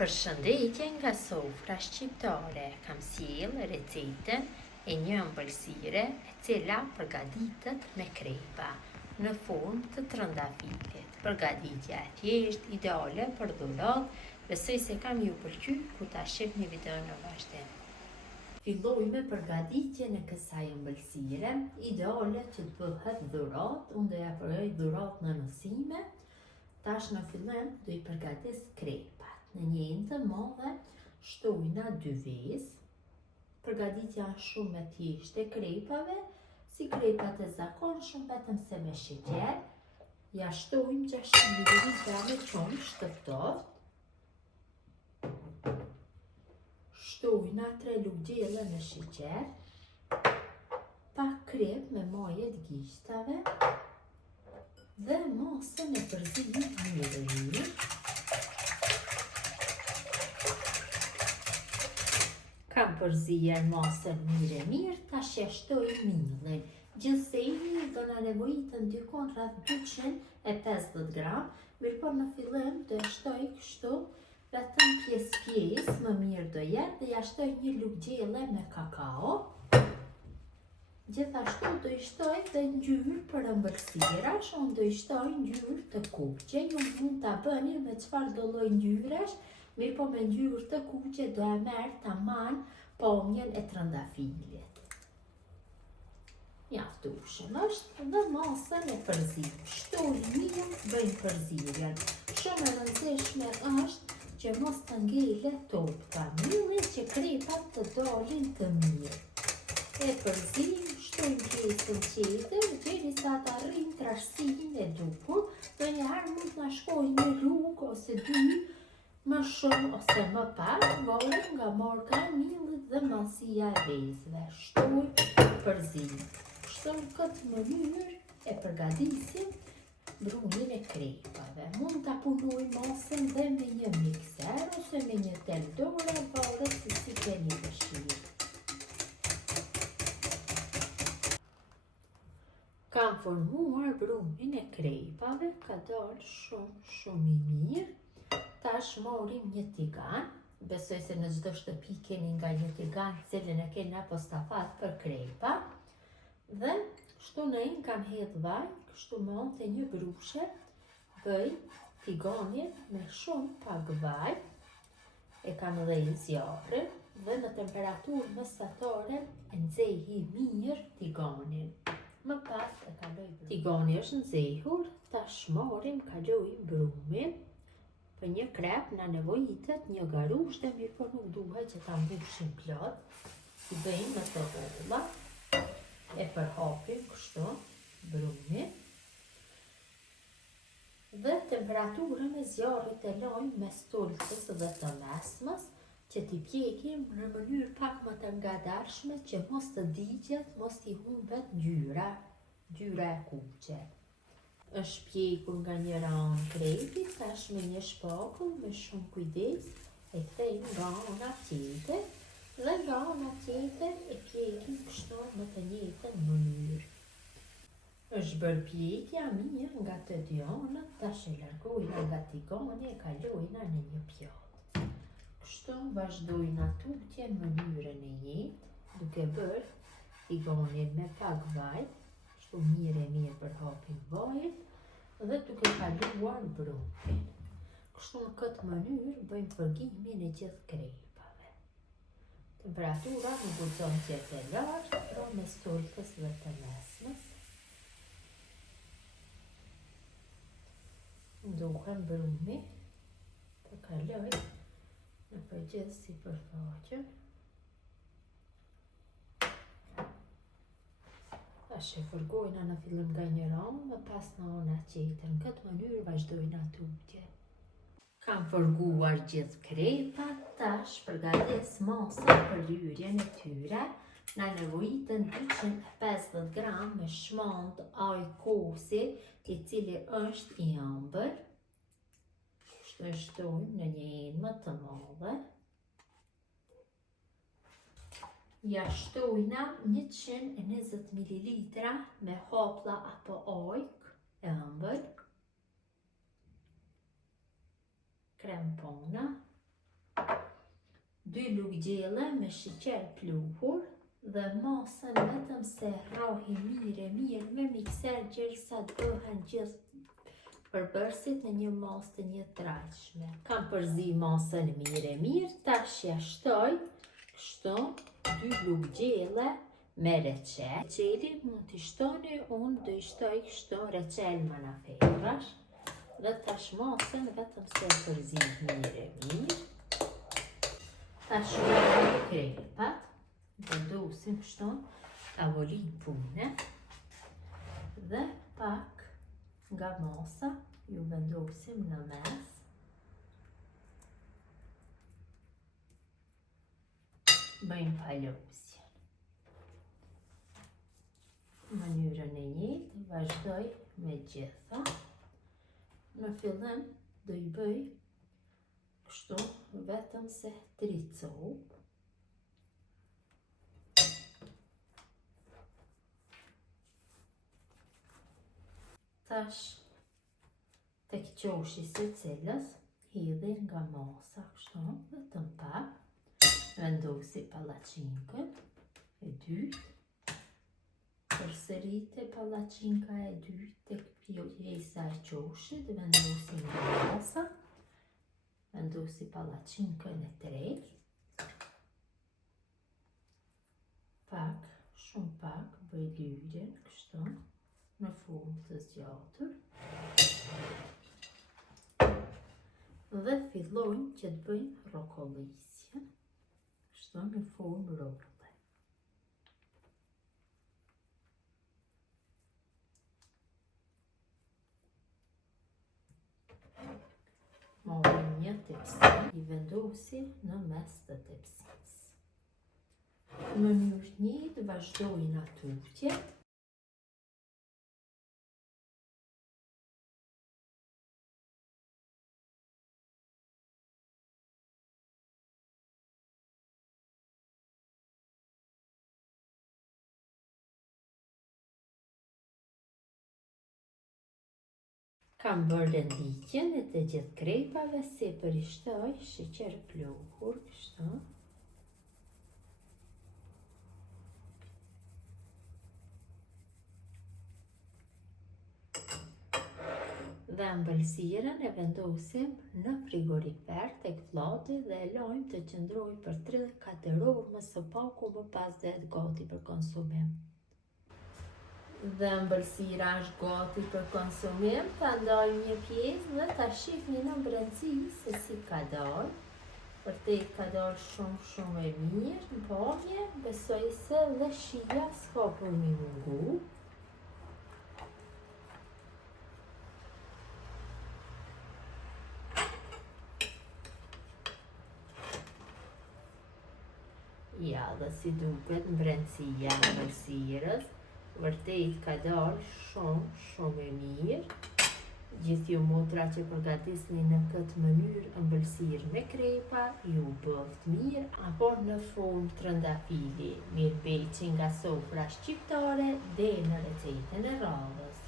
Përshëndetje nga sofra shqiptare, kam sjellë recetën e një ëmbëlsire e cila përgatitet me krepa në formë të trëndafilit. Përgatitja e thjeshtë, ideale për dhuratë, besoj se kam ju pëlqy kur ta shihni videon në vazhdim. Filloj me përgatitjen e kësaj ëmbëlsire, ideale që të bëhet dhuratë. Unë do ja përgoj dhuratë në nësime. Tash në fillim do i përgatis krepat. Në njën të madhe shtojna 2 vezë. Përgatitja është shumë e thjeshtë e krepave, si krepat e zakonshëm, vetëm se me sheqer. Ja shtojmë 600 ml me qumësht të ftoft. Shtojna 3 lugë gjelle me sheqer, pak krep me majë të gishtave dhe masën e përzimit mirë. Kam përzier masën mirë, tash ja shtoj millin. Gjithsej do na nevojitën dykon rreth 250 gram, mirëpo në fillim do ja shtoj kështu vetëm pjesë më mirë do jetë dhe ja shtoj 1 lugë gjelle me kakao. Gjithashtu do i shtoj dhe ngjyrë për ëmbëlsirash, unë do i shtoj ngjyrë të kuqe. Ju mund ta bëni me çfarë do lloj ngjyresh, mirëpo me ngjyrë të kuqe do e merr tamam pamjen e trëndafilit. Mjaftueshëm është dhe masën e përzim. Shtoj mirë, bëjmë përzierjen. Shumë e rëndësishme është që mos të ngele topka milli që krepat të dalin të mirë. E përzim, shtojmë pjesën tjetër, derisa të arrijmë trashësinë e duhur. Ndonjëherë mund na shkojë 1 rrugë ose 2 më shumë ose më pak, varet nga marka e millit dhe mallësia e vezëve. Shtoj përzim. Kështu në këtë mënyrë e përgatisim brunin e krepave. Mund ta punoj masën dhe me një mikser ose me një tellore, varet se si keni dëshirë. Kam formuar brunin e krepave, ka dalë shumë i mirë. Tash morim një tigan, besoj se në çdo shtëpi keni nga një tigan cilin e keni apostafat për krepa. Dhe kështu në një kam hedh vaj, kështu me anë të një brushe, bëj tiganin me shumë pak vaj, e kam dhënë zjarrin dhe në temperaturë mesatare e nxehi mirë tiganin. Më pas e kaloj brumin. Tigani është nxehur, tash morim kalojmë brumin. Për një krep na nevojitet një garushte, mirëpo nuk duhet që ta mbushim plot. I bëjmë me të rrolla, e përhapim kështu brumin. Dhe temperaturën e zjarrit e lajmë mes tultës dhe të mesmës, që t'i pjekim në mënyrë pak më të ngadalshme që mos të digjet, mos t'i humbet ngjyra e kuqe. Është pjekur nga njëra anë krepi, tash me një shpakull me shumë kujdes e kthejmë nga ana tjetër dhe nga ana tjetër e pjekim kështu në të njëjtën mënyrë. Është bërë pjekja mirë nga të dy anët, tash e largojna nga tigani e kalojna në një pjatë. Kështu vazhdojna tutje në mënyrën e njëjtë, duke bërë tiganin me pak vaj, kështu mirë përhapim vajin dhe duke kaluar brunin. Kështu në këtë mënyrë bëjmë përgimin e gjithë krepave. Temperatura nuk guxon të jetë e lartë, pra mes tultës dhe të mesmës. Nduhem bruni, të kaloj në përgjithë sipërfaqen. Tash e fërgojna në fillim nga njëra anë, më pas në ana tjetër. Në këtë mënyrë vazhdojna tutje. Kam fërguar gjithë krepat, tash përgatis masën për lyrjen e tyre. Na nevojitën 250 gram me shmand aj kosi, i cili është i ëmbël. Kështu e shtojmë në një enë më të madhe. Ja shtojna 120 ml me haplla apo ajk e ëmbël. Krem pona, 2 lugë gjelle me sheqer pluhur dhe masën vetëm se rrohi mirë me mikser gjersa të bëhen gjithë përbërësit në një masë të njëtrajtshme. Kam përzi masën mirë, tash ja shtoj kështu 2 lugë gjelle me reçel. Reçeli mund t'i shtoni, unë do i shtoj kështu reçel më në fetrash. Dhe tash masën vetëm se përzi mirë. Tash vendoj krepat, vendosim kështu tavolinë pune dhe pak nga masa ju vendosim në mes. Bëjmë falosjen. Mënyrën e njëjtë vazhdoj me gjitha. Në fillim do i bëj kështu vetëm se 3 copë. Tash tek qoshi secilës hidhin nga masa kështu vetëm pak. Vendosi pallaqinkën e dytë. Përsërite pallaqinka e dytë tek pjesa e qoshit, vendosi nga masa. Vendosi pallaqinkën e tretë. Pak, shumë pak, bëj lyrjen kështu në formë të zgjatur. Dhe fillojmë që të bëjmë rokollisjen kështu në formë rolle. Marrim një tepsi, i vendosi në mes të tepsisë. Në mënyrë të njëjtë vazhdojnë tutje. Kam bërë renditjen e të gjithë krepave, sipër i shtoj sheqer pluhur kështu. Dhe ëmbëlsirën e vendosim në frigorifer tek vllati dhe e lajmë të qëndrojë për 34 orë më së paku, më pas dhe gati për konsumim. Dhe ëmbëlsira është gati për konsumim, ta ndajmë një pjesë dhe ta shihni në brendësi se si ka dalë. Vërtet ka dalë shumë e mirë, në pamje, besoj se dhe shija s'ka për një mungu. Ja, dhe si duket në brendësia e ëmbëlsirës. Vërtet ka dalë shumë e mirë. Gjithë ju motra që përgatisni në këtë mënyrë ëmbëlsirë me krepa, ju bëft mirë, apo në formë trëndafili, mirëbeqi nga sofra shqiptare dhe në recetën e radhës.